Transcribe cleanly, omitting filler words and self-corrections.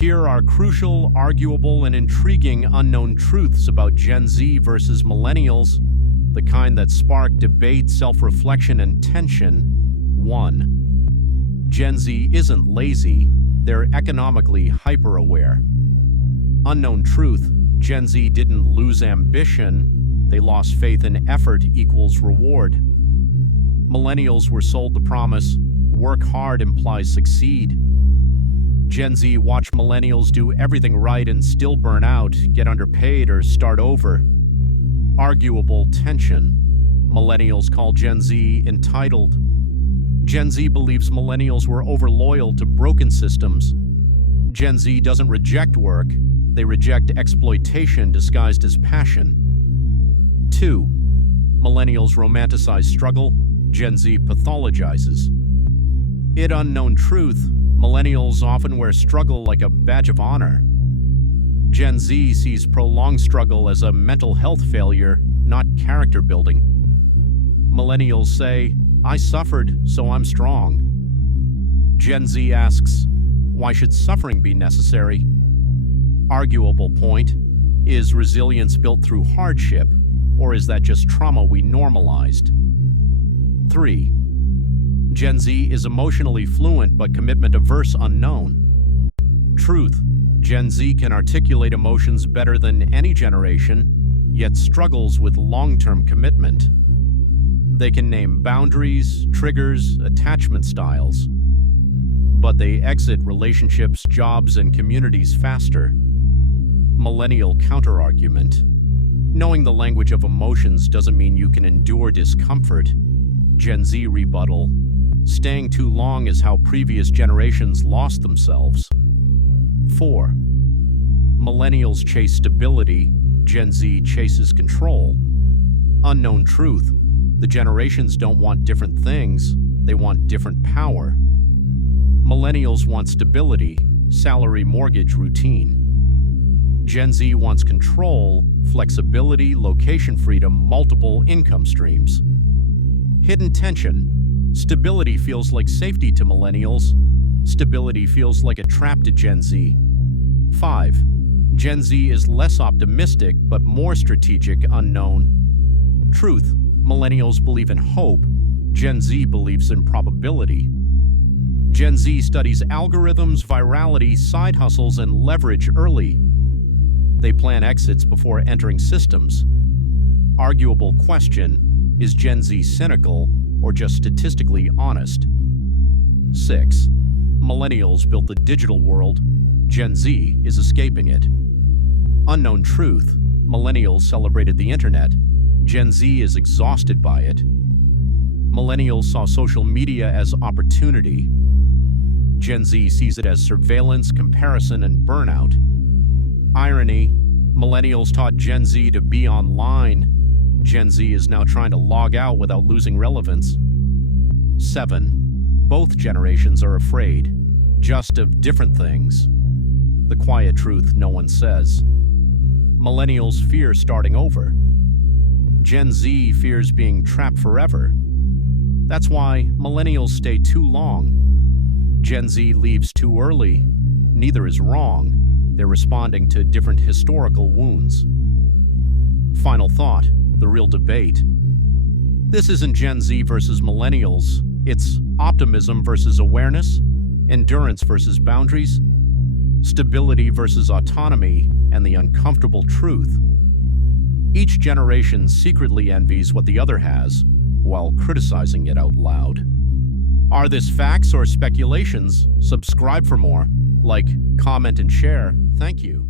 Here are crucial, arguable, and intriguing unknown truths about Gen Z versus Millennials, the kind that spark debate, self-reflection, and tension. 1. Gen Z isn't lazy, they're economically hyper-aware. Unknown truth: Gen Z didn't lose ambition, they lost faith in effort equals reward. Millennials were sold the promise, work hard implies succeed. Gen Z watch millennials do everything right and still burn out, get underpaid, or start over. Arguable tension. Millennials call Gen Z entitled. Gen Z believes millennials were over-loyal to broken systems. Gen Z doesn't reject work, they reject exploitation disguised as passion. 2. Millennials romanticize struggle, Gen Z pathologizes. Unknown truth: millennials often wear struggle like a badge of honor. Gen Z sees prolonged struggle as a mental health failure, not character building. Millennials say, "I suffered, so I'm strong." Gen Z asks, "Why should suffering be necessary?" Arguable point: is resilience built through hardship, or is that just trauma we normalized? 3. Gen Z is emotionally fluent but commitment-averse unknown. Truth: Gen Z can articulate emotions better than any generation, yet struggles with long-term commitment. They can name boundaries, triggers, attachment styles, but they exit relationships, jobs, and communities faster. Millennial counterargument: knowing the language of emotions doesn't mean you can endure discomfort. Gen Z rebuttal: staying too long is how previous generations lost themselves. 4. Millennials chase stability, Gen Z chases control. Unknown truth: the generations don't want different things, they want different power. Millennials want stability, salary, mortgage, routine. Gen Z wants control, flexibility, location freedom, multiple income streams. Hidden tension: stability feels like safety to millennials. Stability feels like a trap to Gen Z. 5. Gen Z is less optimistic but more strategic. Unknown truth: millennials believe in hope. Gen Z believes in probability. Gen Z studies algorithms, virality, side hustles, and leverage early. They plan exits before entering systems. Arguable question: is Gen Z cynical or just statistically honest? 6. Millennials built the digital world, Gen Z is escaping it. Unknown truth: millennials celebrated the internet, Gen Z is exhausted by it. Millennials saw social media as opportunity. Gen Z sees it as surveillance, comparison, and burnout. Irony: millennials taught Gen Z to be online. Gen Z is now trying to log out without losing relevance. 7. Both generations are afraid, just of different things. The quiet truth no one says: millennials fear starting over. Gen Z fears being trapped forever. That's why millennials stay too long. Gen Z leaves too early. Neither is wrong. They're responding to different historical wounds. Final thought: the real debate. This isn't Gen Z versus millennials. It's optimism versus awareness, endurance versus boundaries, stability versus autonomy, and the uncomfortable truth. Each generation secretly envies what the other has, while criticizing it out loud. Are this facts or speculations? Subscribe for more. Like, comment, and share. Thank you.